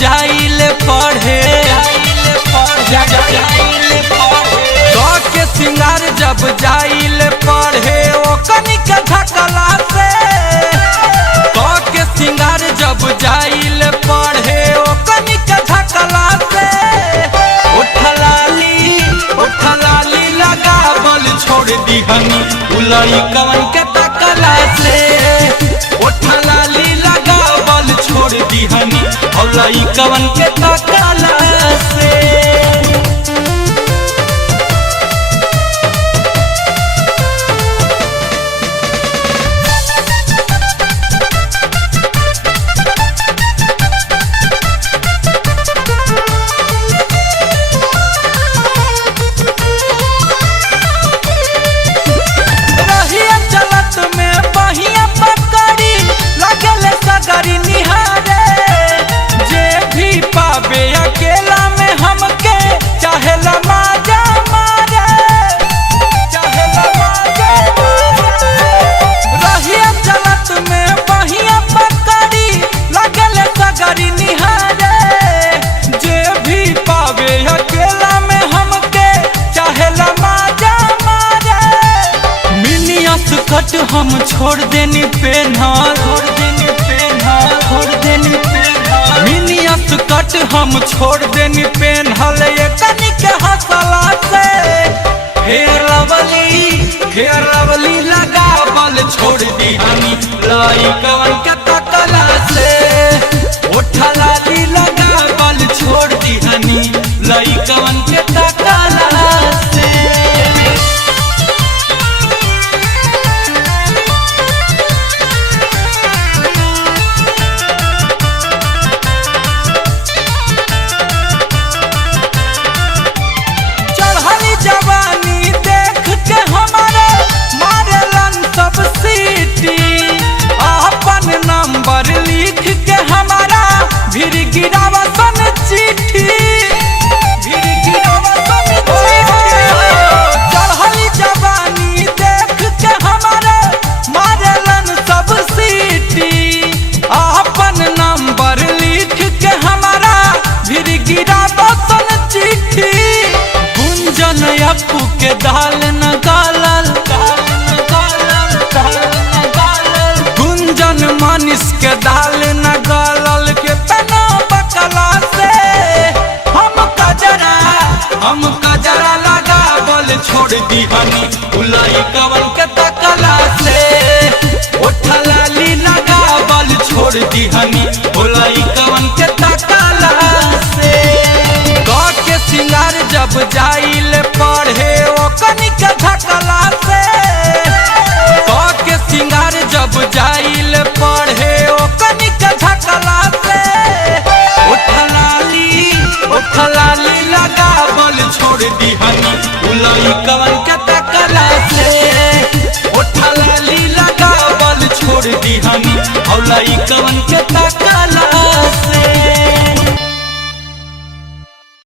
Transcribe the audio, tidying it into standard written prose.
जाइल पढ़े के सिंगार जब जाइल पढ़े ओ कनिक झकला से के सिंगार जब जाइल पढ़े ओ कनिक झकला से उठलाली लगावल छोड़ दिहनी उलई कवन के तकला से उठलाली लगावल छोड़ दिहनी उलई कवन के तकला से। हम छोड़ देनी पेन्हल मिनियस कट हम छोड़ देनी पेन्हल ये कनिक हंसला से फेर लवली लगावल छोड़ दिहनी लाई कवन के तकला से उठलाली लगावल छोड़ दिहनी लाई कवन के तकला से। नंबर लिख के हमारा भीड़ गिरावसन चिट्ठी चढ़ली जवानी देख के हमारे मारलन सब सीटी अपन नंबर लिख के हमारा भीड़ गिरावसन चिट्ठी गुंजन अपू के दाल न गालल मनीष के दाल न गलल के तना बकला से हम कजरा लगावल छोड़ दिहनी उलई कवन के तकला से उठलाली लगावल छोड़ दिहनी उलई कवन के तकला से के सिंगार जब जाइल पढ़े ओ कनिक झकला से के सिंगार जब जाइल पढ़े ओ कनिक झकला से उठलाली लगावल छोड़ दिहनी उलई